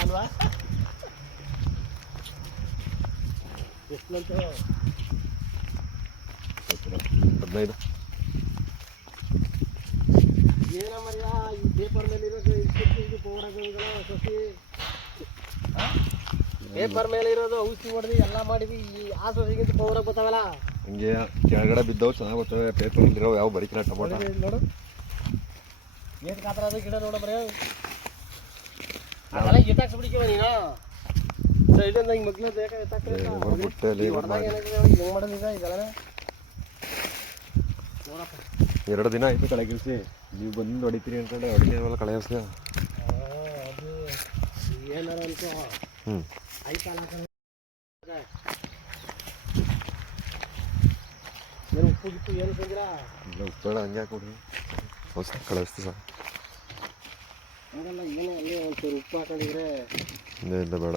ಅಲ್ವಾ ಎಷ್ಟಂತ 15 ಏನ ಮರ್ಯ ಈ ಪೇಪರ್ ಮೇಲೆ ಇರೋದು ಇಷ್ಟು ಪೌಡರ್ಗಳು ಸಸಿ ಪೇಪರ್ ಮೇಲೆ ಇರೋದು ಔಷಧಿ ಹೊಡೆದು ಎಲ್ಲ ಮಾಡಿದ್ವಿ ಈ ಆ ಸಸಿಗಿಂತ ಪೌಡರ್ ಗೊತ್ತಾವಲ್ಲ ಹಿಂಗೆ ಕೆಳಗಡೆ ಬಿದ್ದವು ಚೆನ್ನಾಗಿ ಬರ್ತವೆ ಪೇಪರಲ್ಲಿರೋ ಯಾವ ಬರೀಕಿನ ಟೊಮೊಟೊ ನೋಡು ಏನು ಕಾತರ ಅದು ಗಿಡ ನೋಡ ಬರೀ ಅದೆಲ್ಲ ಎತ್ತಾಕ್ಸ್ಬಿಡಿಕೇವ ನೀನು ಸೈಡಿಂದ ಹಿಂಗೆ ಮಗ್ಲು ಬುಟ್ಟೆಯಲ್ಲಿ ಹೆಂಗೆ ಮಾಡೋದೀಗ ಇದೆಲ್ಲ ನೋಡಪ್ಪ 2 ದಿನ ಆಯಿತು ಕಳೆ ಕಿಲ್ಸಿ ನೀವು ಬಂದು ಹೊಡಿತೀರಿ ಅಂದ್ಕೊಂಡೆ ಹೊಡಿತೀವಲ್ಲ ಕಳೆ ಹಸ್ಗ ಅದು ಏನಾರ ಅನ್ಕೋ ಆಯ್ತಲ್ಲ ಏನು ಉಪ್ಪು ಗಿಪ್ಪು ಏನು ತಂದಿರಾ ಉಪ್ಪೇಳ ಹಂಗೆ ಹಾಕೊಡಿ ಹೊಸ ಕಳಿಸ್ತು ಸರ್ ಹಂಗಲ್ಲ ಏನೋ ಅಲ್ಲಿ ಒಂಚೂರು ಉಪ್ಪು ಹಾಕೊಂಡಿದ್ರೆ ಇಲ್ಲ ಬೇಡ